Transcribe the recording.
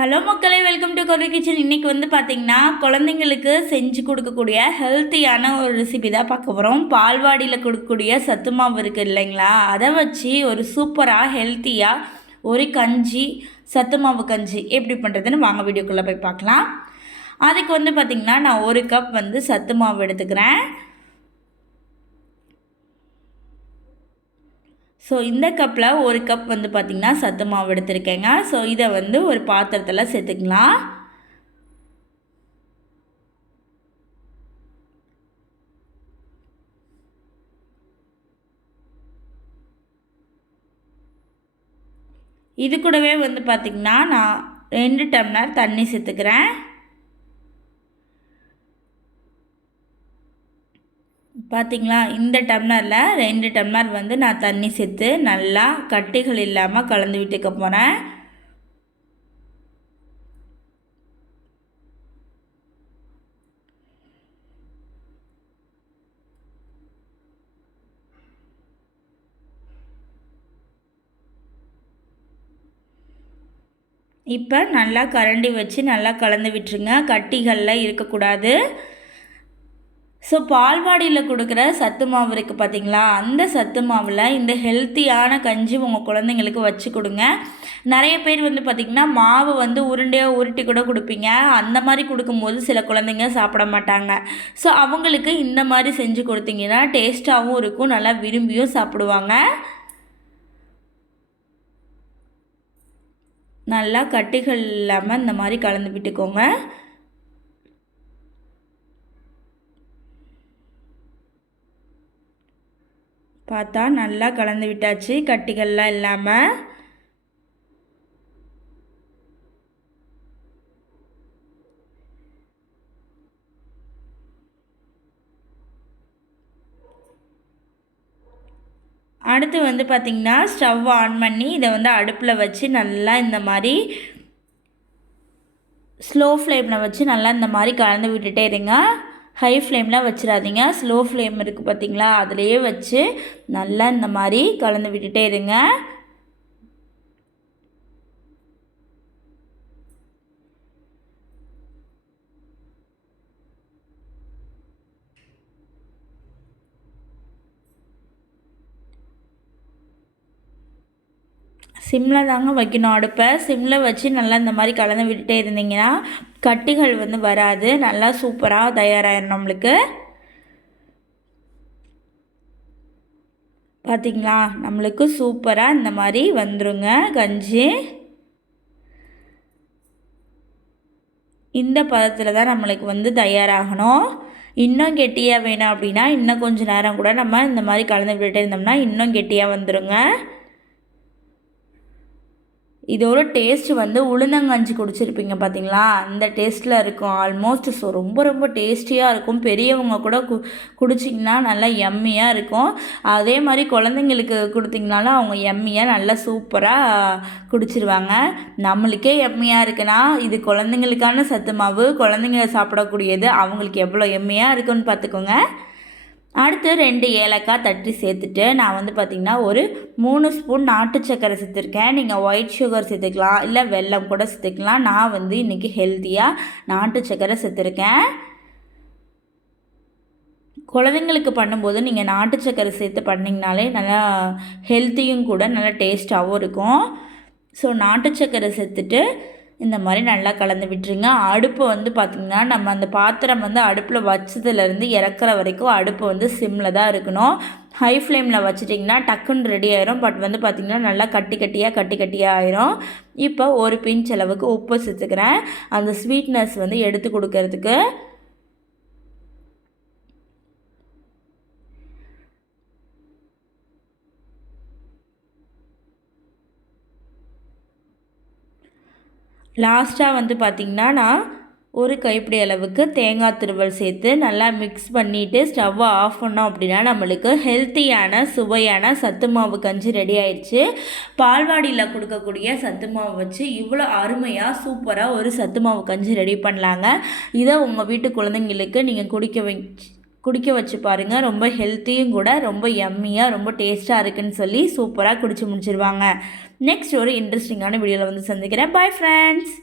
Hello மக்களே, welcome to query kitchen. இன்றைக்கி வந்து பார்த்திங்கன்னா குழந்தைங்களுக்கு செஞ்சு கொடுக்கக்கூடிய ஹெல்த்தியான ஒரு ரெசிபி தான் பார்க்க போகிறோம். பால்வாடியில் கொடுக்கக்கூடிய சத்து மாவு இருக்குது இல்லைங்களா, அதை வச்சு ஒரு சூப்பராக ஹெல்த்தியாக ஒரு கஞ்சி, சத்து மாவு கஞ்சி எப்படி பண்ணுறதுன்னு வாங்க வீடியோக்குள்ளே போய் பார்க்கலாம். அதுக்கு வந்து பார்த்திங்கன்னா நான் 1 கப் வந்து சத்து மாவு எடுத்துக்கிறேன். ஸோ இந்த கப்பில் 1 கப் வந்து பார்த்திங்கன்னா சத்து மாவு எடுத்துருக்கேங்க. ஸோ இதை வந்து ஒரு பாத்திரத்தில் சேர்த்துக்கலாம். இது கூடவே வந்து பார்த்திங்கன்னா நான் 2 டம்ளர் தண்ணி சேர்த்துக்கிறேன். பார்த்திங்களா, இந்த டம்ளரில் 2 டம்ளர் வந்து நான் தண்ணி சேர்த்து நல்லா கட்டிகள் இல்லாமல் கலந்து விட்டுக்க போகிறேன். இப்போ நல்லா கரண்டி வச்சு நல்லா கலந்து விட்டுருங்க, கட்டிகளில் இருக்கக்கூடாது. ஸோ பால்வாடியில் கொடுக்குற சத்து மாவு இருக்குது பார்த்திங்களா, அந்த சத்து மாவில் இந்த ஹெல்த்தியான கஞ்சி உங்கள் குழந்தைங்களுக்கு வச்சு கொடுங்க. நிறைய பேர் வந்து பார்த்திங்கன்னா மாவு வந்து உருண்டையாக உருட்டி கூட கொடுப்பீங்க. அந்த மாதிரி கொடுக்கும்போது சில குழந்தைங்க சாப்பிட மாட்டாங்க. ஸோ அவங்களுக்கு இந்த மாதிரி செஞ்சு கொடுத்தீங்கன்னா டேஸ்ட்டாகவும் இருக்கும், நல்லா விரும்பியும் சாப்பிடுவாங்க. நல்லா கட்டிகள் இல்லாமல் இந்த மாதிரி கலந்து விட்டுக்கோங்க. பார்த்தா நல்லா கலந்து விட்டாச்சு, கட்டிகள்லாம் இல்லாமல். அடுத்து வந்து பார்த்திங்கன்னா ஸ்டவ் ஆன் பண்ணி இதை வந்து அடுப்பில் வச்சு நல்லா இந்த மாதிரி ஸ்லோ ஃப்ளேமில் வச்சு நல்லா இந்த மாதிரி கலந்து விட்டுட்டே இருங்க. ஹை ஃப்ளேமில் வச்சிடாதீங்க, ஸ்லோ ஃப்ளேம் இருக்குது பார்த்திங்களா, அதிலையே வச்சு நல்லா இந்த மாதிரி கலந்து விட்டுட்டே இருங்க. சிம்மில் தாங்க வைக்கணும் அடுப்பை. சிம்மில் வச்சு நல்லா இந்த மாதிரி கலந்து விட்டுட்டே இருந்தீங்கன்னா கட்டிகள் வந்து வராது, நல்லா சூப்பராக தயாராகிடும் நம்மளுக்கு. பார்த்திங்களா, நம்மளுக்கு சூப்பராக இந்த மாதிரி வந்துருங்க கஞ்சி. இந்த பதத்தில் தான் நம்மளுக்கு வந்து தயாராகணும். இன்னும் கெட்டியாக வேணும் அப்படின்னா இன்னும் கொஞ்சம் நேரம் கூட நம்ம இந்த மாதிரி கலந்து விட்டுட்டே இருந்தோம்னா இன்னும் கெட்டியாக வந்துடுங்க. இதோட டேஸ்ட்டு வந்து உளுந்தங்கஞ்சி குடிச்சிருப்பீங்க பார்த்தீங்களா, அந்த டேஸ்ட்டில் இருக்கும் ஆல்மோஸ்ட். ஸோ ரொம்ப ரொம்ப டேஸ்டியாக இருக்கும். பெரியவங்க கூட குடிச்சிங்கன்னா நல்லா எம்மியாக இருக்கும். அதே மாதிரி குழந்தைங்களுக்கு கொடுத்திங்கனாலும் அவங்க எம்மியாக நல்லா சூப்பராக குடிச்சிருவாங்க. நம்மளுக்கே எம்மியாக இருக்குன்னா இது குழந்தைங்களுக்கான சத்து மாவு, குழந்தைங்க சாப்பிடக்கூடியது, அவங்களுக்கு எவ்வளோ எம்மியாக இருக்குன்னு பார்த்துக்கோங்க. அடுத்து 2 ஏலக்காய் தட்டி சேர்த்துட்டு நான் வந்து பார்த்திங்கன்னா ஒரு 3 ஸ்பூன் நாட்டு சக்கரை சேர்த்துருக்கேன். நீங்கள் ஒயிட் சுகர் சேர்த்துக்கலாம், இல்லை வெல்லம் கூட சேர்த்துக்கலாம். நான் வந்து இன்றைக்கி ஹெல்த்தியாக நாட்டு சக்கரை சேர்த்துருக்கேன். குழந்தைங்களுக்கு பண்ணும்போது நீங்கள் நாட்டு சக்கரை சேர்த்து பண்ணிங்கனாலே நல்லா ஹெல்த்தியும் கூட, நல்லா டேஸ்ட்டாகவும் இருக்கும். ஸோ நாட்டு சக்கரை சேர்த்துட்டு இந்த மாதிரி நல்லா கலந்து விட்டுருங்க. அடுப்பு வந்து பார்த்திங்கன்னா நம்ம அந்த பாத்திரம் வந்து அடுப்பில் வச்சதுலேருந்து இறக்குற வரைக்கும் அடுப்பு வந்து சிம்மில் தான் இருக்கணும். ஹை ஃப்ளேமில் வச்சிட்டிங்கன்னா டக்குன்னு ரெடி ஆயிரும். பட் வந்து பார்த்திங்கன்னா நல்லா கட்டி கட்டியாக ஆயிரும். இப்போ ஒரு பிஞ்ச் அளவுக்கு உப்பு சேர்த்துக்கிறேன், அந்த ஸ்வீட்னஸ் வந்து எடுத்து கொடுக்கறதுக்கு. லாஸ்ட்டாக வந்து பார்த்திங்கன்னா நான் ஒரு கைப்பிடி அளவுக்கு தேங்காய் துருவல் சேர்த்து நல்லா மிக்ஸ் பண்ணிவிட்டு ஸ்டவ்வை ஆஃப் பண்ணோம் அப்படின்னா நம்மளுக்கு ஹெல்த்தியான சுவையான சத்து மாவு கஞ்சி ரெடி ஆயிடுச்சு. பால்வாடியில் கொடுக்கக்கூடிய சத்து மாவு வச்சு இவ்வளோ அருமையாக சூப்பராக ஒரு சத்து மாவு கஞ்சி ரெடி பண்ணலாங்க. இதை உங்கள் வீட்டு குழந்தைங்களுக்கு நீங்கள் குடிக்க வச்சு பாருங்கள். ரொம்ப ஹெல்த்தியும் கூட, ரொம்ப யம்மியாக, ரொம்ப டேஸ்ட்டாக இருக்குன்னு சொல்லி சூப்பராக குடிச்சு முடிச்சிருவாங்க. நெக்ஸ்ட் ஒரு இன்ட்ரெஸ்டிங்கான வீடியோவில் வந்து சந்திக்கிறேன். Bye friends.